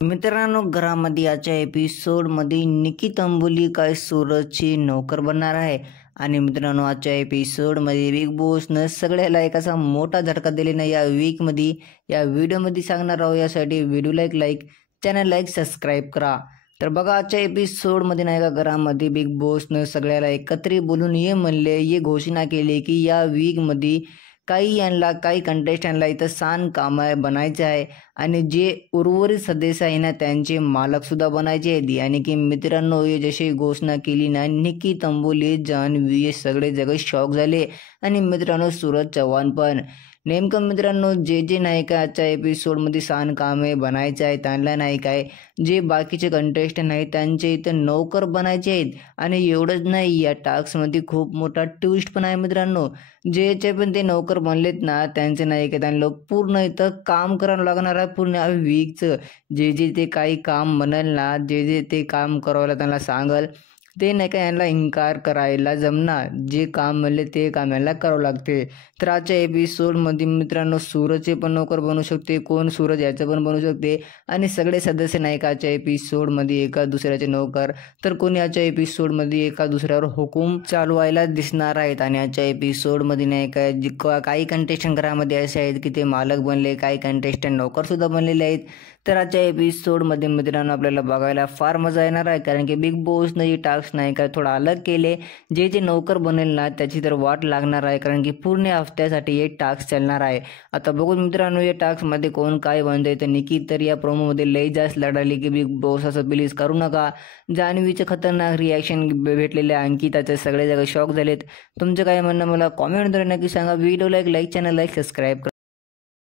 मित्रांनो, घरामध्ये आजच्या एपिसोडमध्ये निकी तंबोली काय सूरजची नोकर बनणार आहे. आणि मित्रांनो, आजच्या एपिसोडमध्ये बिग बॉसनं सगळ्याला एक असा मोठा झटका दिलेला या वीकमध्ये या व्हिडिओमध्ये सांगणार आहोत. यासाठी व्हिडिओला एक लाईक, चॅनलला एक सबस्क्राईब करा. तर बघा, आजच्या एपिसोडमध्ये नाही का घरामध्ये बिग बॉसनं सगळ्याला एकत्रित बोलून ये घोषणा केली की या वीकमध्ये काही कंटेस्टंटला इथं सान काम बनायचं आहे आणि जे उर्वरित सदस्य आहे ना त्यांचे मालकसुद्धा बनायचे आहेत. आणि की मित्रांनो, हे जशी घोषणा केली ना निकी तंबोली, जान्हवी सगळे जग शॉक झाले. आणि मित्रांनो, सूरज चव्हाण पण. नेमकं मित्रांनो, जे नाही का आजच्या एपिसोडमध्ये सान कामे बनायचे आहे त्यांना नाही काय जे बाकीचे कंटेस्टंट आहेत त्यांचे इथं नोकर बनायचे आहेत. आणि एवढंच नाही, या टास्कमध्ये खूप मोठा ट्विस्ट पण आहे मित्रांनो. जे पण ते नोकर बनलेत ना त्यांचे नाही का त्यांना पूर्ण इथं काम करावं लागणार आहे. पूर्ण वीकचं जे ते काही काम बनेल ना, जे ते काम करायला त्यांना सांगल ते नाही का यांना इन्कार करायला जमणार. जे काम म्हणले ते काम यांना करावं लागते. तर आजच्या एपिसोडमध्ये मित्रांनो, सूरजचे पण नोकर बनू शकते, कोण सूरज याचं पण बनू शकते. आणि सगळे सदस्य नाही का आजच्या एपिसोडमध्ये एका दुसऱ्याचे नोकर, तर कोणी आजच्या एपिसोडमध्ये एका दुसऱ्यावर हुकूम चालवायला दिसणार आहेत. आणि आजच्या एपिसोडमध्ये नाही का काही कंटेस्टंट घरामध्ये असे आहेत की ते मालक बनले, काही कंटेस्टंट नोकरसुद्धा बनलेले आहेत. तर आजच्या एपिसोडमध्ये मित्रांनो आपल्याला बघायला फार मजा येणार आहे, कारण की बिग बॉसनं ही टास्क नाही का थोडा अलग केले. जे नोकर बनेल ना त्याची तर वाट लागणार आहे, कारण की पूर्ण हफ्त्यासाठी हे टास्क चालणार आहे. आता बघू मित्रांनो, या टास्कमध्ये कोण काय बनतंय. तर निकी तर या प्रोमोमध्ये लई जास्त लढाली की बिग बॉस असं प्लीज करू नका. जान्हवीचं खतरनाक रिॲक्शन भेटलेले, अंकिताचे सगळे जग शॉक झालेत. तुमचं काय म्हणणं मला कॉमेंटद्वारे नक्की सांगा. व्हिडिओला एक लाईक, चॅनल लाईक, सबस्क्राईब करा.